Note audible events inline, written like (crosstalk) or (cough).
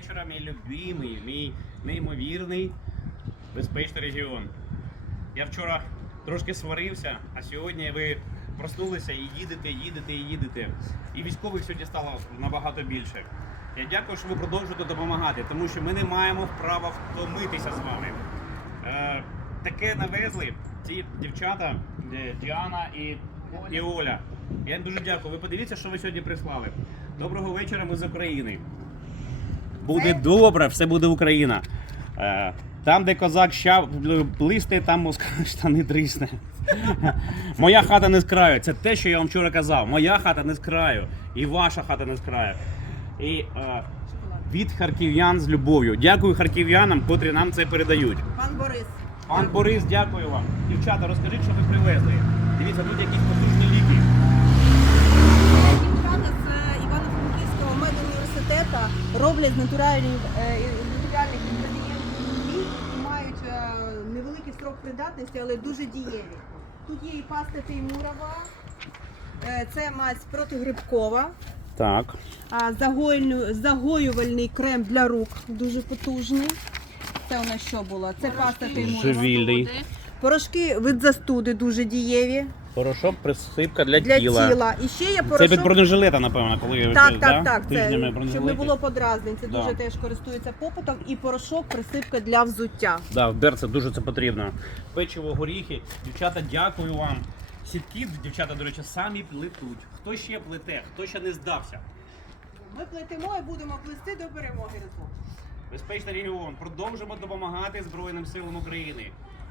вечора, мій любимий, мій неймовірний безпечний регіон. Я вчора трошки сварився, а сьогодні ви проснулися і їдете, їдете, і їдете. І військових сьогодні стало набагато більше. Я дякую, що ви продовжуєте допомагати, тому що ми не маємо права втомитися з вами. Е, таке навезли ці дівчата е, Діана і, і Оля. Я їм дуже дякую. Ви подивіться, що ви сьогодні прислали. Доброго вечора, ми з України. Буде добре, все буде Україна. Е, Там, де козак ща блисне, там москаль (laughs) штани трісне. Моя хата не з краю. Це те, що я вам вчора казав. Моя хата не з краю. І ваша хата не з краю. І е, від харків'ян з любов'ю. Дякую харків'янам, котрі нам це передають. Пан Борис. Пан Борис, дякую вам. Дівчата, розкажіть, що ви привезли. Дивіться, тут якісь потужні ліки. Дівчата з Івано-Франківського медуніверситету роблять з натуральних, е, натуральних інгредієнтів які мають е, невеликий строк придатності, але дуже дієві. Тут є і паста Теймурова, е, це мазь протигрибкова, Так. а загоювальний крем для рук дуже потужний. Це у нас що було? Це паста Теймурова. Живільний. Порошки від застуди дуже дієві Порошок, присипка для, для тіла. тіла. І ще є Це порошок. від бронежилета, напевно, коли ви Так, да? так, так. Це, Тижнями щоб не було подразнень. Це Да. дуже теж користується попитом. І порошок, присипка для взуття. Да, в берце дуже це потрібно. Печиво, горіхи. Дівчата, дякую вам. Сітки, дівчата, до речі, самі плетуть. Хто ще плете, хто ще не здався. Ми плетемо і будемо плести до перемоги разом. Безпечний регіон. Продовжимо допомагати Збройним силам України.